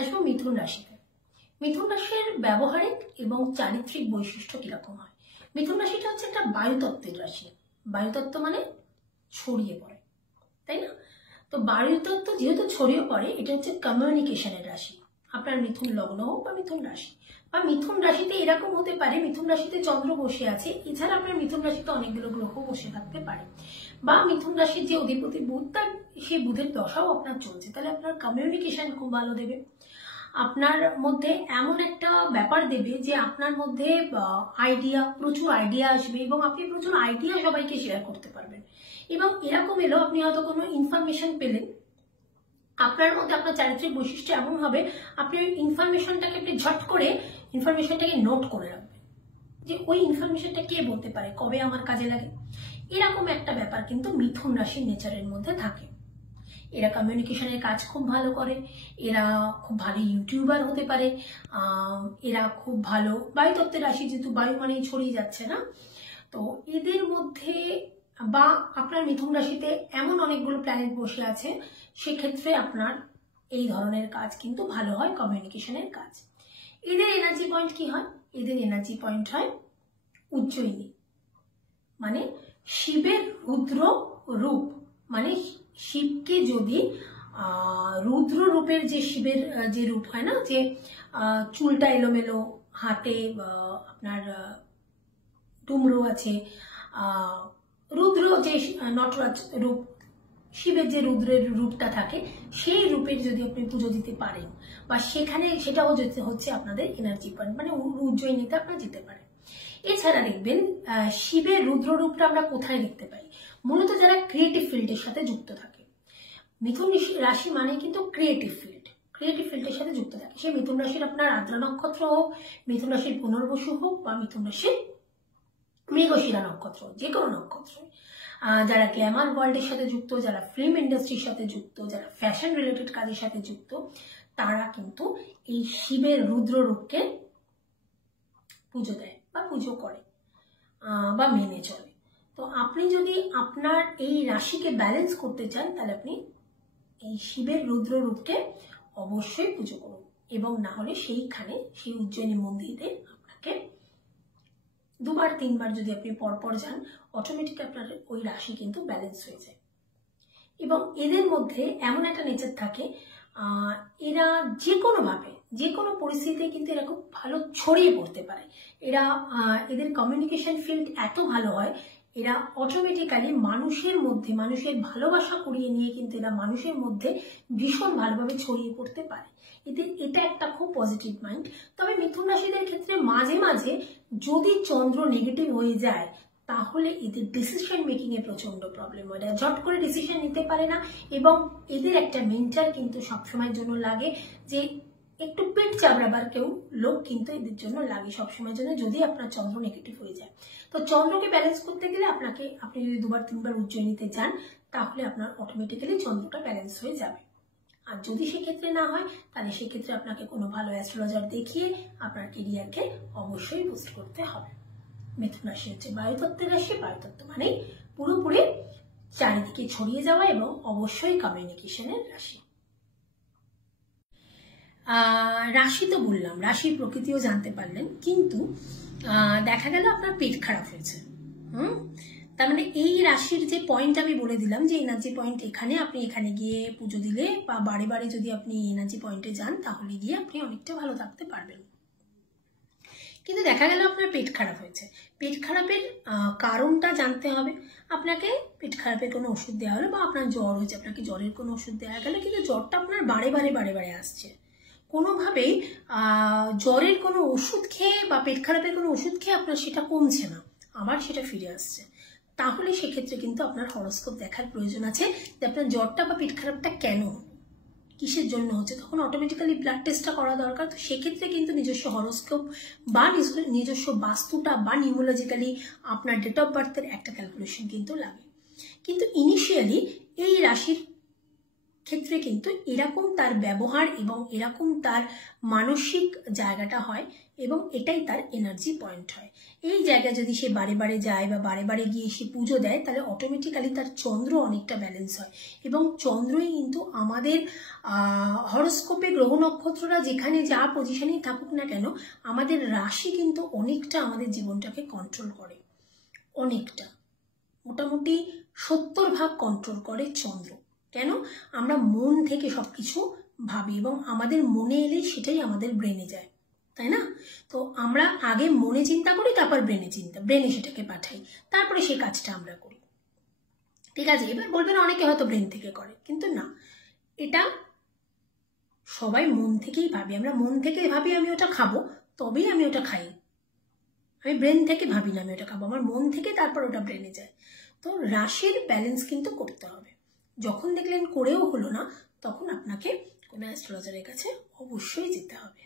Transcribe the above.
আসবো মিথুন রাশিতে। মিথুন রাশির ব্যবহারিক এবং চারিত্রিক বৈশিষ্ট্য কিরকম হয়। মিথুন রাশিটা হচ্ছে একটা বায়ুতত্ত্বের রাশি। বায়ুতত্ত্ব মানে ছড়িয়ে পড়ে, তাই না? তো বায়ুতত্ত্ব যেহেতু ছড়িয়ে পড়ে, এটা হচ্ছে কমিউনিকেশনের রাশি। আপনার মিথুন লগ্ন হোক বা মিথুন রাশি, বা মিথুন রাশিতে এরকম হতে পারে মিথুন রাশিতে চন্দ্র বসে আছে, এছাড়া আপনার মিথুন রাশিতে অনেকগুলো গ্রহ বসে থাকতে পারে, বা মিথুন রাশির যে অধিপতি বুধ, তার সেই বুধের দশাও আপনার চলছে, তাহলে আপনার কমিউনিকেশন খুব ভালো দেবে। আপনার মধ্যে এমন একটা ব্যাপার দেবে যে আপনার মধ্যে আইডিয়া, প্রচুর আইডিয়া আসবে এবং আপনি প্রচুর আইডিয়া সবাইকে শেয়ার করতে পারবেন। এবং এরকম এলো আপনি হয়তো কোনো ইনফরমেশন পেলেন, আপনার মধ্যে আপনার চারিত্রিক বৈশিষ্ট্য এমন হবে আপনি ওই ইনফরমেশনটাকে আপনি ঝট করে ইনফরমেশনটাকে নোট করে রাখবেন যে ওই ইনফরমেশনটা কে বলতে পারে, কবে আমার কাজে লাগে। এরকম একটা ব্যাপার কিন্তু মিথুন রাশির নেচারের মধ্যে থাকে। এরা কমিউনিকেশনের কাজ খুব ভালো করে, এরা খুব ভালো ইউটিউবার হতে পারে, এরা খুব ভালো বায়ুতত্ত্বের রাশি, যেহেতু বায়ু মানেই ছড়িয়ে যাচ্ছে না, তো এদের মধ্যে বা আপনার মিথুন রাশিতে এমন অনেকগুলো প্ল্যানেট বসে আছে, সেক্ষেত্রে আপনার এই ধরনের কাজ কিন্তু ভালো হয়, কমিউনিকেশনের কাজ। এদের এনার্জি পয়েন্ট কি হয়? এদের এনার্জি পয়েন্ট হয় উজ্জয়িনী, মানে শিবের রুদ্র রূপ। মানে শিবকে যদি রুদ্র রূপের যে শিবের যে রূপ হয় না, যে চুলটা এলোমেলো, হাতে আপনার ডুমরু আছে, রুদ্র যে নটরাজ রূপ, শিবের যে রুদ্রের রূপটা থাকে, সেই রূপের যদি আপনি পুজো দিতে পারেন, বা সেখানে সেটাও হচ্ছে আপনাদের এনার্জি পয়েন্ট, মানে উজ্জয়িনীতে আপনারা যেতে পারেন। এছাড়া দেখবেন শিবের রুদ্র রূপটা আমরা কোথায় দেখতে পাই? মূলত যারা ক্রিয়েটিভ ফিল্ডের সাথে যুক্ত থাকে। মিথুন রাশি মানে কিন্তু ক্রিয়েটিভ ফিল্ডের সাথে যুক্ত থাকে। সেই মিথুন রাশির আপনার আদ্রা নক্ষত্র হোক, মিথুন রাশির পুনর্বসু হোক, বা মিথুন রাশির মৃগশিরা নক্ষত্র, যে কোনো নক্ষত্র, যারা গ্ল্যামার ওয়ার্ল্ডের সাথে যুক্ত, যারা ফিল্ম ইন্ডাস্ট্রির সাথে যুক্ত, যারা ফ্যাশন রিলেটেড কাজের সাথে যুক্ত, তারা কিন্তু এই শিবের রুদ্র রূপকে পুজো দেয় বা পুজো করে বা মেনে চলে। তো আপনি যদি আপনার এই রাশিকে ব্যালেন্স করতে চান, তাহলে আপনি এই শিবের রুদ্র রূপকে অবশ্যই পুজো করুন, এবং না হলে সেইখানে সেই উজ্জয়িনী মন্দিরে আপনাকে দুবার তিনবার যদি আপনি পরপর যান, অটোমেটিক আপনার ওই রাশি কিন্তু ব্যালেন্স হয়ে যায়। এবং এদের মধ্যে এমন একটা নেচার থাকে, এরা যে কোনোভাবে যে কোনো পরিস্থিতিতে কিন্তু এরা খুব ভালো ছড়িয়ে পড়তে পারে। এদের কমিউনিকেশন ফিল্ড এত ভালো হয়, এরা অটোমেটিক্যালি মানুষের মধ্যে মানুষের ভালোবাসা কুড়িয়ে নিয়ে কিন্তু এরা মানুষের মধ্যে ভীষণ ভালোভাবে ছড়িয়ে পড়তে পারে। এটা একটা খুব পজিটিভ মাইন্ড। তবে মিথুন রাশিদের ক্ষেত্রে মাঝে মাঝে যদি চন্দ্র নেগেটিভ হয়ে যায়, তাহলে এদের ডিসিশন মেকিং এ প্রচন্ড প্রবলেম হয়। এরা ঝট করে ডিসিশন নিতে পারে না, এবং এদের একটা মেন্টার কিন্তু সবসময়ের জন্য লাগে, যে একটু পেট চাবড়াবার কেউ লোক কিন্তু এদের জন্য লাগে সবসময়ের জন্য, যদি আপনার চন্দ্র নেগেটিভ হয়ে যায়। তো চন্দ্রকে ব্যালেন্স করতে গেলে আপনি যদি দুবার তিনবার উজ্জয়িনীতে যান, তাহলে আপনার অটোমেটিক্যালি চন্দ্রটা ব্যালেন্স হয়ে যাবে। আর যদি সেক্ষেত্রে না হয়, তাহলে সেক্ষেত্রে আপনাকে কোনো ভালো অ্যাস্ট্রোলজার দেখিয়ে আপনার কেরিয়ারকে অবশ্যই বুস্ট করতে হবে। মিথুন রাশি হচ্ছে বায়ুতত্ত্বের রাশি। বায়ুতত্ত্ব মানে পুরোপুরি চারিদিকে ছড়িয়ে যাওয়া এবং অবশ্যই কমিউনিকেশনের রাশি। রাশি তো বললাম, রাশির প্রকৃতিও জানতে পারলেন, কিন্তু দেখা গেল আপনার পেট খারাপ হয়েছে। তার মানে এই রাশির যে পয়েন্ট আমি বলে দিলাম, যে এনার্জি পয়েন্ট এখানে, আপনি এখানে গিয়ে পুজো দিলে বা বারে বারে যদি আপনি এনার্জি পয়েন্টে যান, তাহলে গিয়ে আপনি অনেকটা ভালো থাকতে পারবেন। কিন্তু দেখা গেল আপনার পেট খারাপ হয়েছে। পেট খারাপের কারণটা জানতে হবে আপনাকে। পেট খারাপের কোনো ওষুধ দেওয়া হলো, বা আপনার জ্বর হয়েছে, আপনাকে জ্বরের কোনো ওষুধ দেওয়া গেল, কিন্তু জ্বরটা আপনার বারে বারে আসছে। কোনোভাবেই জ্বরের কোনো ওষুধ খেয়ে বা পেট খারাপের কোনো ওষুধ খেয়ে আপনার সেটা কমছে না, আবার সেটা ফিরে আসছে। তাহলে সেক্ষেত্রে কিন্তু আপনার হরোস্কোপ দেখার প্রয়োজন আছে, যে আপনার জ্বরটা বা পেট খারাপটা কেন, কিসের জন্য হচ্ছে। তখন অটোমেটিক্যালি ব্লাড টেস্টটা করা দরকার। তো সেক্ষেত্রে কিন্তু নিজস্ব হরোস্কোপ বা নিজস্ব বাস্তুটা বা নিউমোলজিক্যালি আপনার ডেট অফ বার্থের একটা ক্যালকুলেশন কিন্তু লাগে। কিন্তু ইনিশিয়ালি এই রাশির ক্ষেত্রে কিন্তু এরকম তার ব্যবহার এবং এরকম তার মানসিক জায়গাটা হয় এবং এটাই তার এনার্জি পয়েন্ট হয়। এই জায়গায় যদি সে বারে বারে যায় বা বারে বারে গিয়ে সে পুজো দেয়, তাহলে অটোমেটিক্যালি তার চন্দ্র অনেকটা ব্যালেন্স হয়। এবং চন্দ্রই কিন্তু আমাদের হরোস্কোপে গ্রহ নক্ষত্ররা যেখানে যা পজিশনেই থাকুক না কেন, আমাদের রাশি কিন্তু অনেকটা আমাদের জীবনটাকে কন্ট্রোল করে, অনেকটা, মোটামুটি 70% কন্ট্রোল করে চন্দ্র। কেন? আমরা মন থেকে সবকিছু ভাবি এবং আমাদের মনে এলেই সেটাই আমাদের ব্রেনে যায়, তাই না? তো আমরা আগে মনে চিন্তা করি, তারপর ব্রেনে সেটাকে পাঠাই, তারপরে সেই কাজটা আমরা করি। ঠিক আছে, এবার বলবেন অনেকে হয়তো ব্রেন থেকে করে, কিন্তু না, এটা সবাই মন থেকেই ভাবি। আমরা মন থেকে ভাবি আমি ওটা খাবো, তবেই আমি ওটা খাই। আমি ব্রেন থেকে ভাবি না আমি ওটা খাবো, আমার মন থেকে তারপর ওটা ব্রেনে যায়। তো রাশির ব্যালেন্স কিন্তু করতে হবে। যখন দেখলেন করেও হলো না, তখন আপনাকে কোনো অ্যাস্ট্রোলজারের কাছে অবশ্যই যেতে হবে।